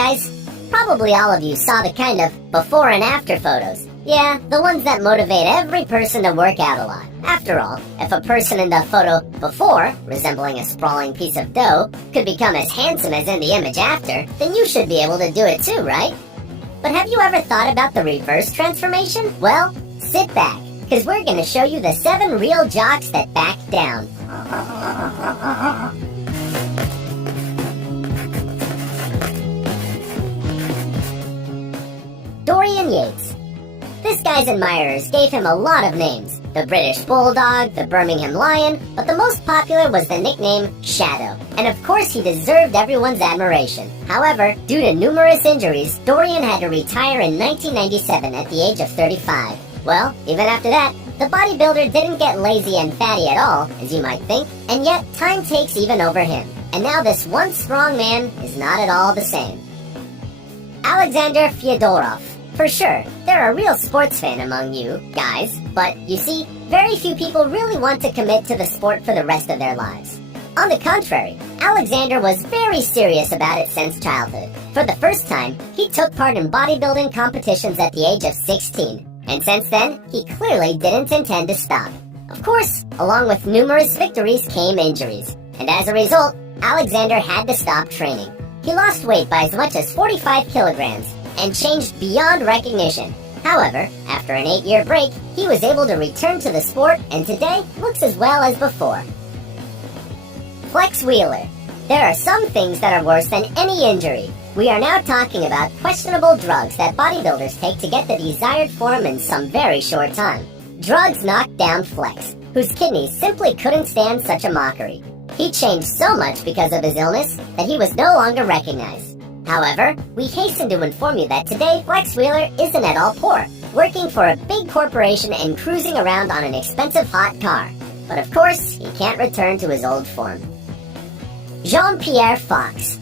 guys? Probably all of you saw the kind of before and after photos. Yeah, the ones that motivate every person to work out a lot. After all, if a person in the photo before, resembling a sprawling piece of dough, could become as handsome as in the image after, then you should be able to do it too, right? But have you ever thought about the reverse transformation? Well, sit back, because we're going to show you the 7 real jocks that backed down. Dorian Yates. This guy's admirers gave him a lot of names. The British Bulldog, the Birmingham Lion, but the most popular was the nickname Shadow. And of course he deserved everyone's admiration. However, due to numerous injuries, Dorian had to retire in 1997 at the age of 35. Well, even after that, the bodybuilder didn't get lazy and fatty at all, as you might think, and yet time takes even over him. And now this once strong man is not at all the same. Alexander Fyodorov. For sure, they're a real sports fan among you guys, but you see, very few people really want to commit to the sport for the rest of their lives. On the contrary, Alexander was very serious about it since childhood. For the first time, he took part in bodybuilding competitions at the age of 16, and since then, he clearly didn't intend to stop. Of course, along with numerous victories came injuries, and as a result, Alexander had to stop training. He lost weight by as much as 45 kilograms, and changed beyond recognition. However, after an 8-year break, he was able to return to the sport and today looks as well as before. Flex Wheeler. There are some things that are worse than any injury. We are now talking about questionable drugs that bodybuilders take to get the desired form in some very short time. Drugs knocked down Flex, whose kidneys simply couldn't stand such a mockery. He changed so much because of his illness that he was no longer recognized. However, we hasten to inform you that today Flex Wheeler isn't at all poor, working for a big corporation and cruising around on an expensive hot car. But of course, he can't return to his old form. Jean-Pierre Fox.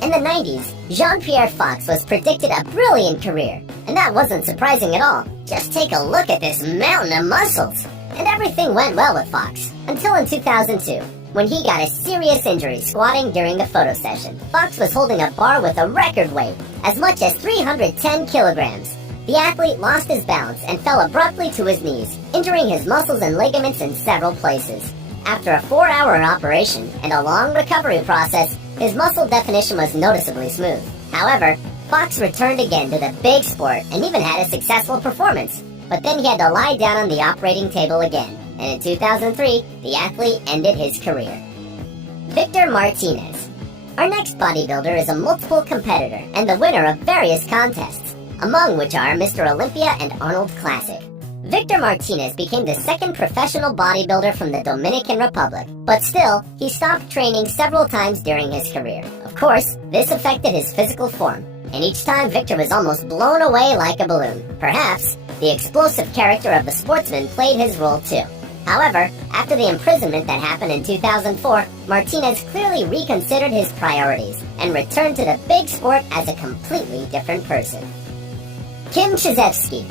In the 90s, Jean-Pierre Fox was predicted a brilliant career, and that wasn't surprising at all. Just take a look at this mountain of muscles. And everything went well with Fox, until in 2002. When he got a serious injury squatting during a photo session. Fox was holding a bar with a record weight, as much as 310 kilograms. The athlete lost his balance and fell abruptly to his knees, injuring his muscles and ligaments in several places. After a 4-hour operation and a long recovery process, his muscle definition was noticeably smooth. However, Fox returned again to the big sport and even had a successful performance. But then he had to lie down on the operating table again. And in 2003, the athlete ended his career. Victor Martinez. Our next bodybuilder is a multiple competitor and the winner of various contests, among which are Mr. Olympia and Arnold Classic. Victor Martinez became the second professional bodybuilder from the Dominican Republic, but still, he stopped training several times during his career. Of course, this affected his physical form, and each time Victor was almost blown away like a balloon. Perhaps, the explosive character of the sportsman played his role too. However, after the imprisonment that happened in 2004, Martinez clearly reconsidered his priorities and returned to the big sport as a completely different person. Kim Chizevsky.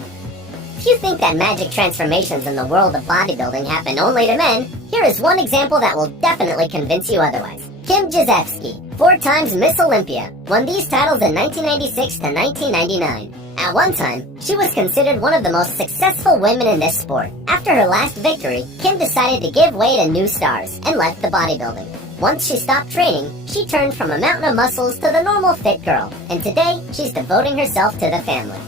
If you think that magic transformations in the world of bodybuilding happen only to men, here is one example that will definitely convince you otherwise. Kim Chizevsky, 4 times Miss Olympia, won these titles in 1996 to 1999. At one time, she was considered one of the most successful women in this sport. After her last victory, Kim decided to give way to new stars and left the bodybuilding. Once she stopped training, she turned from a mountain of muscles to the normal fit girl, and today she's devoting herself to the family.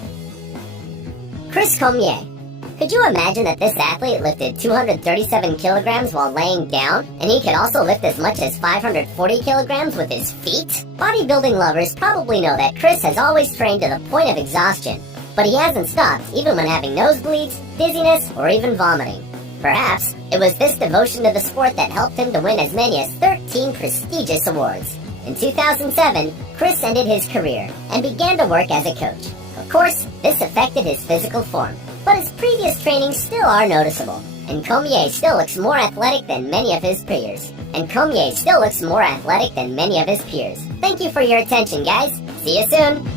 Chris Cormier. Could you imagine that this athlete lifted 237 kilograms while laying down, and he could also lift as much as 540 kilograms with his feet? Bodybuilding lovers probably know that Chris has always trained to the point of exhaustion, but he hasn't stopped even when having nosebleeds, dizziness, or even vomiting. Perhaps it was this devotion to the sport that helped him to win as many as 13 prestigious awards. In 2007, Chris ended his career and began to work as a coach. Of course, this affected his physical form, but his previous trainings still are noticeable, and Cormier still looks more athletic than many of his peers. Thank you for your attention, guys. See you soon.